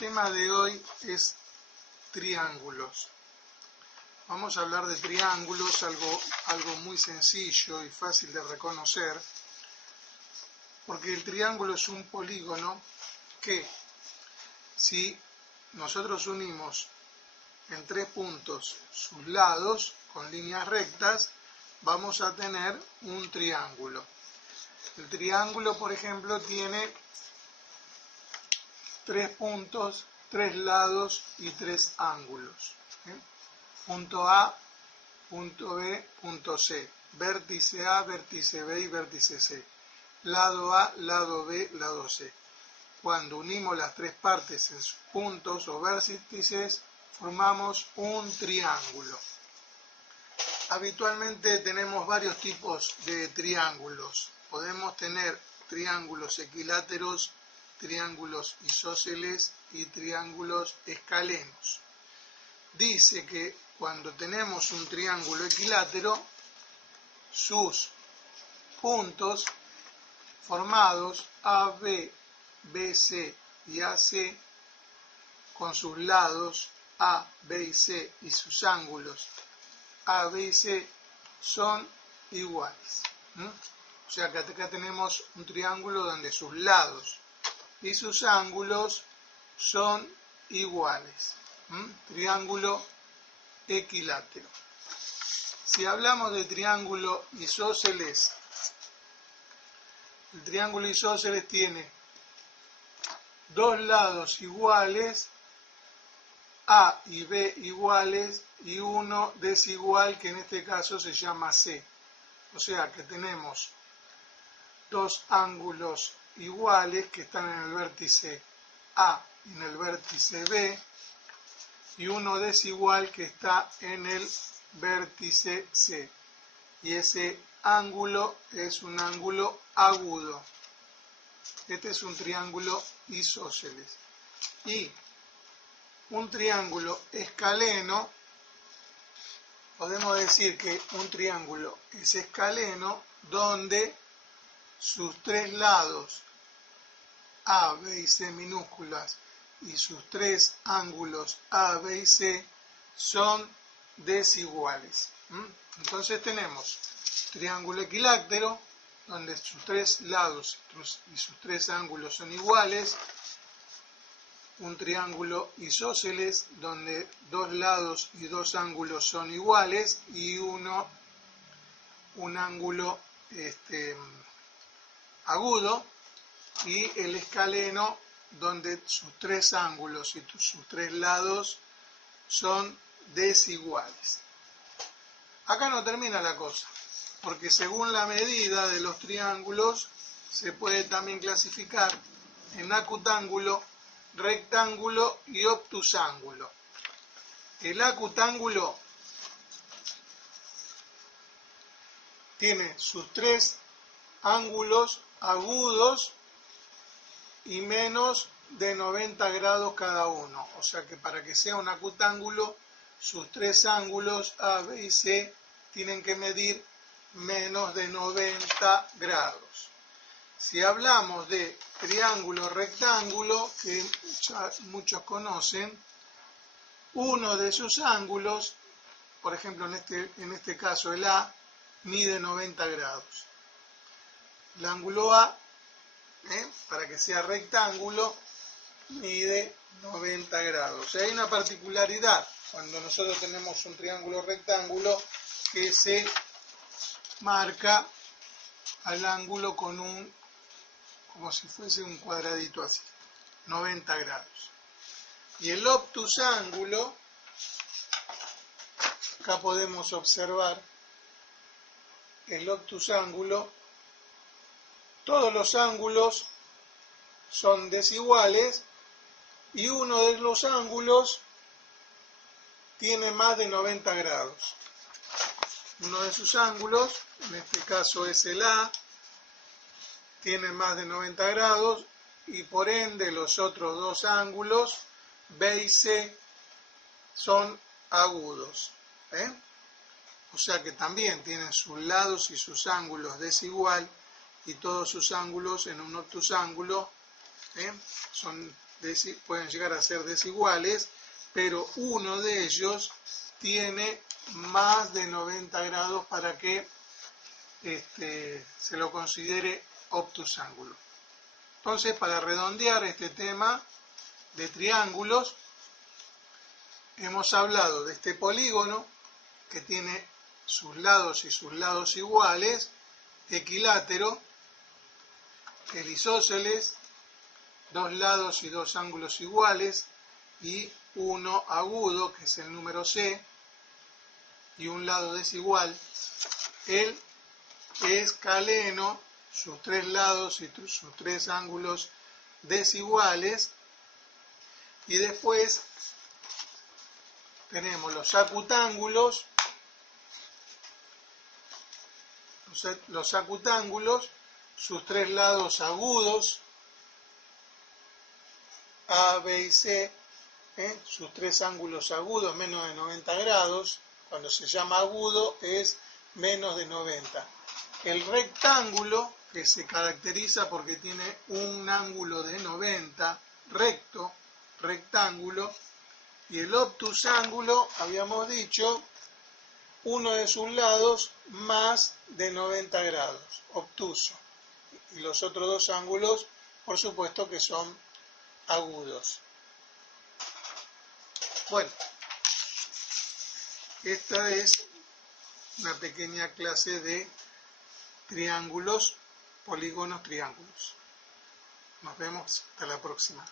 tema de hoy es triángulos. Vamos a hablar de triángulos, algo muy sencillo y fácil de reconocer, porque el triángulo es un polígono que, si nosotros unimos en 3 puntos sus lados con líneas rectas, vamos a tener un triángulo. El triángulo, por ejemplo, tiene 3 puntos, 3 lados y 3 ángulos. Punto A, punto B, punto C. Vértice A, vértice B y vértice C. Lado A, lado B, lado C. Cuando unimos las 3 partes en sus puntos o vértices, formamos un triángulo. Habitualmente tenemos varios tipos de triángulos. Podemos tener triángulos equiláteros, triángulos isósceles y triángulos escalenos. Dice que cuando tenemos un triángulo equilátero, sus puntos formados AB, BC y AC, con sus lados A, B y C y sus ángulos A, B y C, son iguales. O sea que acá tenemos un triángulo donde sus lados y sus ángulos son iguales. Triángulo equilátero. Si hablamos de triángulo isósceles, el triángulo isósceles tiene 2 lados iguales, A y B iguales y uno desigual, que en este caso se llama C. O sea que tenemos 2 ángulos iguales que están en el vértice A y en el vértice B, y uno desigual que está en el vértice C. Y ese ángulo es un ángulo agudo. Este es un triángulo isósceles. Y un triángulo escaleno, podemos decir que un triángulo es escaleno donde sus 3 lados A, B y C minúsculas y sus 3 ángulos A, B y C son desiguales. Entonces tenemos triángulo equilátero, donde sus 3 lados y sus 3 ángulos son iguales. Un triángulo isósceles, donde 2 lados y 2 ángulos son iguales y un ángulo agudo. Y el escaleno, donde sus 3 ángulos y sus 3 lados son desiguales. Acá no termina la cosa, porque según la medida de los triángulos se puede también clasificar en acutángulo, rectángulo y obtusángulo. El acutángulo tiene sus 3 ángulos agudos y menos de 90 grados cada uno. O sea que para que sea un acutángulo, sus 3 ángulos A, B y C tienen que medir menos de 90 grados. Si hablamos de triángulo rectángulo, que muchos conocen, uno de sus ángulos, por ejemplo en este caso el A, mide 90 grados. El ángulo A, para que sea rectángulo, mide 90 grados. Hay una particularidad cuando nosotros tenemos un triángulo rectángulo, que se marca al ángulo con como si fuese un cuadradito así, 90 grados. Y el obtusángulo, acá podemos observar el obtusángulo, todos los ángulos son desiguales y uno de los ángulos tiene más de 90 grados. Uno de sus ángulos, en este caso es el A, tiene más de 90 grados y por ende los otros 2 ángulos, B y C, son agudos. O sea que también tienen sus lados y sus ángulos desigual, y todos sus ángulos en un obtusángulo son pueden llegar a ser desiguales, pero uno de ellos tiene más de 90 grados para que se lo considere obtusángulo. Entonces, para redondear este tema de triángulos, hemos hablado de este polígono que tiene sus lados y sus lados iguales, equilátero, el isósceles, dos lados y dos ángulos iguales, y uno agudo, que es el número C, y un lado desigual. El escaleno, sus tres lados y sus tres ángulos desiguales. Y después tenemos los acutángulos, sus tres lados agudos, A, B y C, sus tres ángulos agudos menos de 90 grados. Cuando se llama agudo es menos de 90. El rectángulo, que se caracteriza porque tiene un ángulo de 90, recto, rectángulo. Y el obtusángulo, habíamos dicho, uno de sus lados más de 90 grados, obtuso. Y los otros dos ángulos, por supuesto, que son agudos. Bueno, esta es una pequeña clase de triángulos, polígonos, triángulos. Nos vemos hasta la próxima.